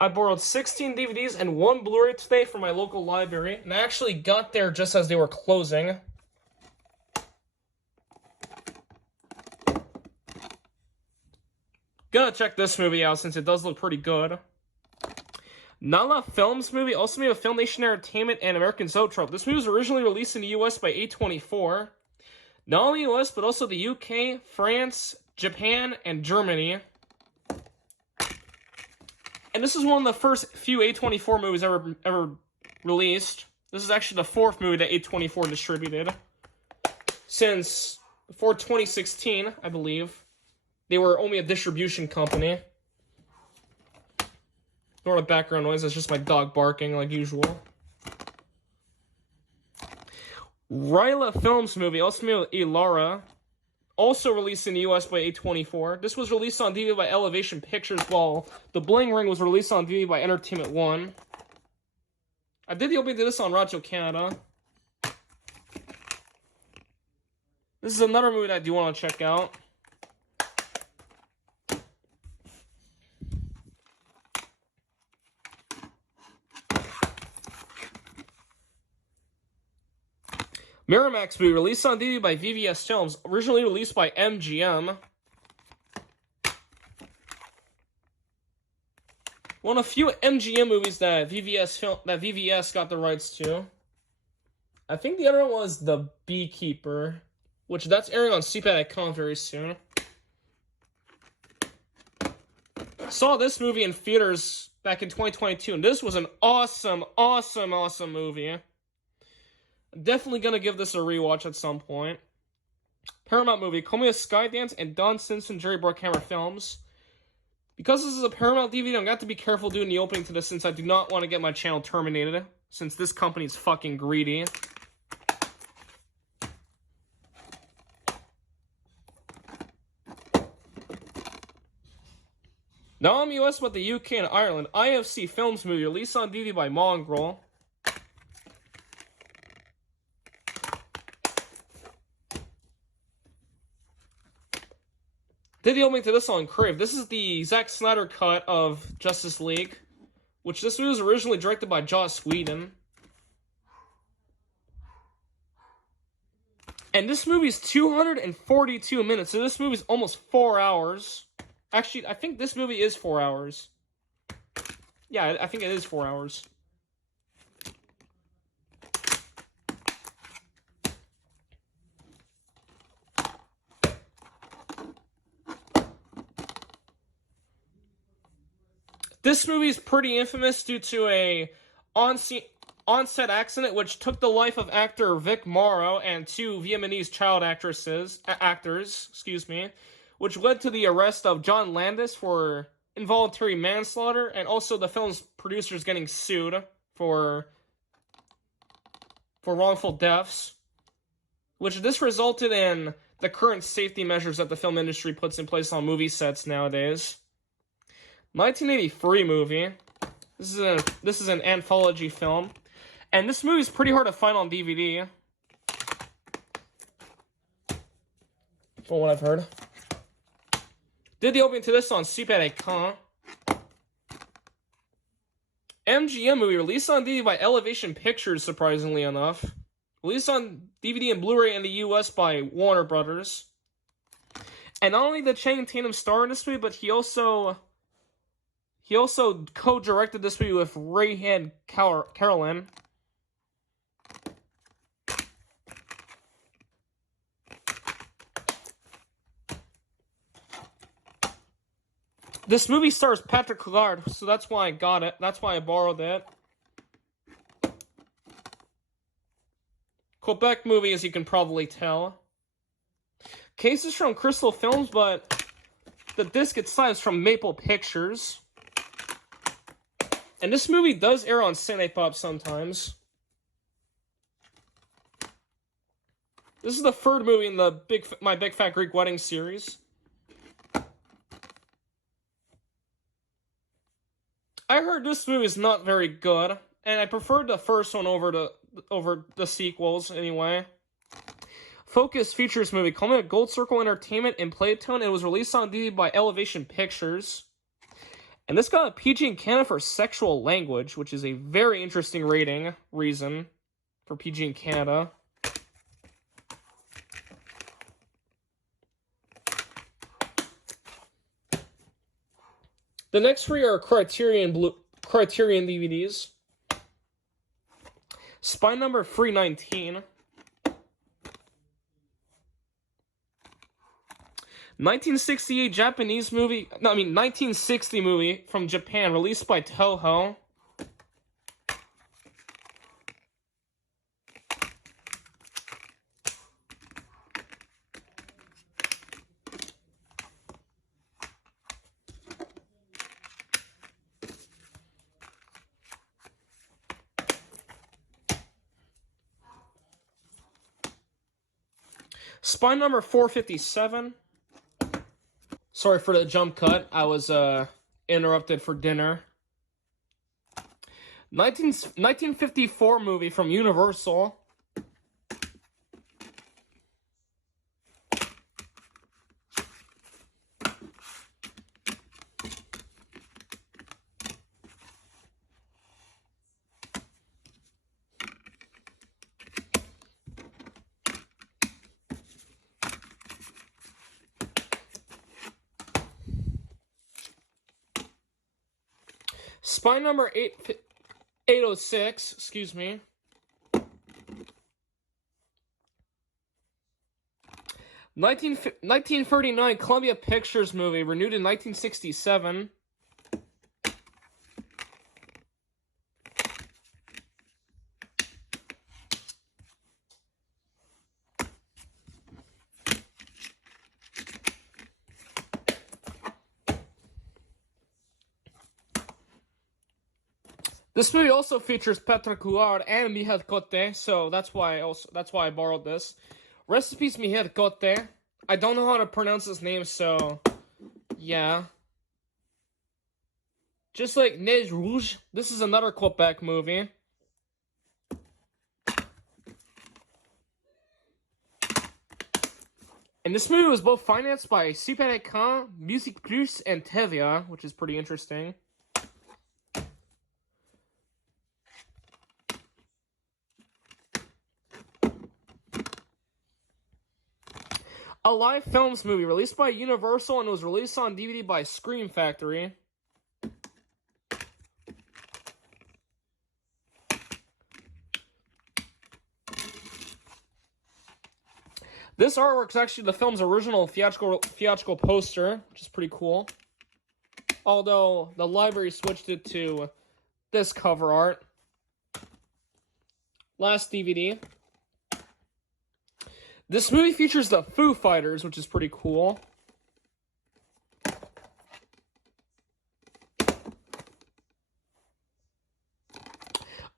I borrowed 16 DVDs and 1 Blu-ray today from my local library, and I actually got there just as they were closing. Gonna check this movie out since it does look pretty good. Nala Films movie, also made with Filmation Entertainment and American Zoetrope. This movie was originally released in the US by A24. Not only US, but also the UK, France, Japan, and Germany. And this is one of the first few A24 movies ever released. This is actually the 4th movie that A24 distributed. Since before 2016, I believe. They were only a distribution company. Ignore the background noise, that's just my dog barking like usual. Ryla Films movie, also made with Ilara. Also released in the US by A24. This was released on DVD by Elevation Pictures, while The Bling Ring was released on DVD by Entertainment One. I did the opening to this on Radio Canada. This is another movie that I do want to check out. Miramax movie, released on DVD by VVS Films, originally released by MGM. One of the few MGM movies that VVS got the rights to. I think the other one was The Beekeeper, which that's airing on CPAT.com very soon. Saw this movie in theaters back in 2022, and this was an awesome movie. Definitely gonna give this a rewatch at some point. Paramount movie, Call Me a Skydance, and Don Simpson, Jerry Bruckheimer Films. Because this is a Paramount DVD, I'm gonna have to be careful doing the opening to this since I do not want to get my channel terminated, since this company is fucking greedy. Now I'm US with the UK and Ireland. IFC Films movie, released on DVD by Mongrel. Did the opening to this on Crave. This is the Zack Snyder cut of Justice League, which this movie was originally directed by Joss Whedon. And this movie is 242 minutes, so this movie is almost 4 hours. Actually, I think this movie is 4 hours. Yeah, I think it is 4 hours. This movie is pretty infamous due to a on-set accident which took the life of actor Vic Morrow and 2 Vietnamese child actors, which led to the arrest of John Landis for involuntary manslaughter, and also the film's producers getting sued for wrongful deaths, which this resulted in the current safety measures that the film industry puts in place on movie sets nowadays. 1983 movie. This is an anthology film, and this movie is pretty hard to find on DVD, from what I've heard. Did the opening to this on CPAT.com. MGM movie, released on DVD by Elevation Pictures, surprisingly enough. Released on DVD and Blu-ray in the US by Warner Brothers. And not only did Channing Tatum star in this movie, but he also co-directed this movie with Rayhan Carolyn. This movie stars Patrick Couillard, so that's why I got it. That's why I borrowed it. Quebec movie, as you can probably tell. Case is from Crystal Films, but the disc itself is from Maple Pictures. And this movie does air on Cinepop sometimes. This is the 3rd movie in the My Big Fat Greek Wedding series. I heard this movie is not very good, and I preferred the first one over the sequels anyway. Focus features movie, calling it Gold Circle Entertainment in Playtone. It was released on DVD by Elevation Pictures. And this got a PG in Canada for sexual language, which is a very interesting reason for PG in Canada. The next three are Criterion DVDs. Spy number 319. 1968 Japanese movie, 1960 movie from Japan, released by Toho. Spy number 457. Sorry for the jump cut. I was interrupted for dinner. 1954 movie from Universal. Spy number 806, excuse me. 1939 Columbia Pictures movie, renewed in 1967. This movie also features Patrick Huard and Michel Cote, so that's why I borrowed this. Rest in peace, Michel Cote. I don't know how to pronounce his name, so yeah. Just like Neige Rouge, this is another Quebec movie. And this movie was both financed by Super Écran, Musique Plus, and TVA, which is pretty interesting. A live films movie released by Universal and was released on DVD by Scream Factory. This artwork is actually the film's original theatrical poster, which is pretty cool. Although the library switched it to this cover art. Last DVD. This movie features the Foo Fighters, which is pretty cool.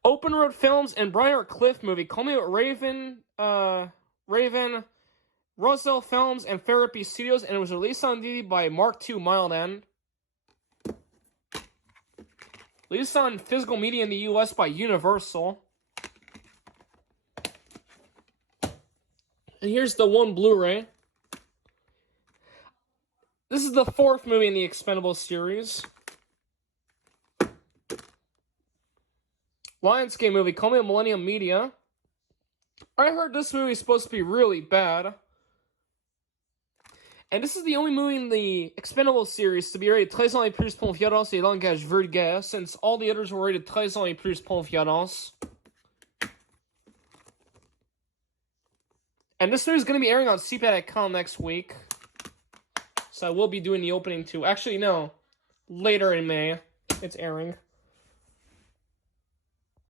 Open Road Films and Briar Cliff movie, Call Me Raven, Roselle Films, and Therapy Studios, and it was released on DVD by Mark II Mild End. Released on physical media in the US by Universal. And here's the one Blu-ray. This is the fourth movie in the Expendables series. Lionsgate movie, Call Me Millennium Media. I heard this movie is supposed to be really bad. And this is the only movie in the Expendables series to be rated 13 ans et plus pour violence et langage vulgaire, since all the others were rated 13 ans et plus pour violence. And this movie is going to be airing on CPAT.com next week. So I will be doing the opening too. Actually, no. Later in May, it's airing.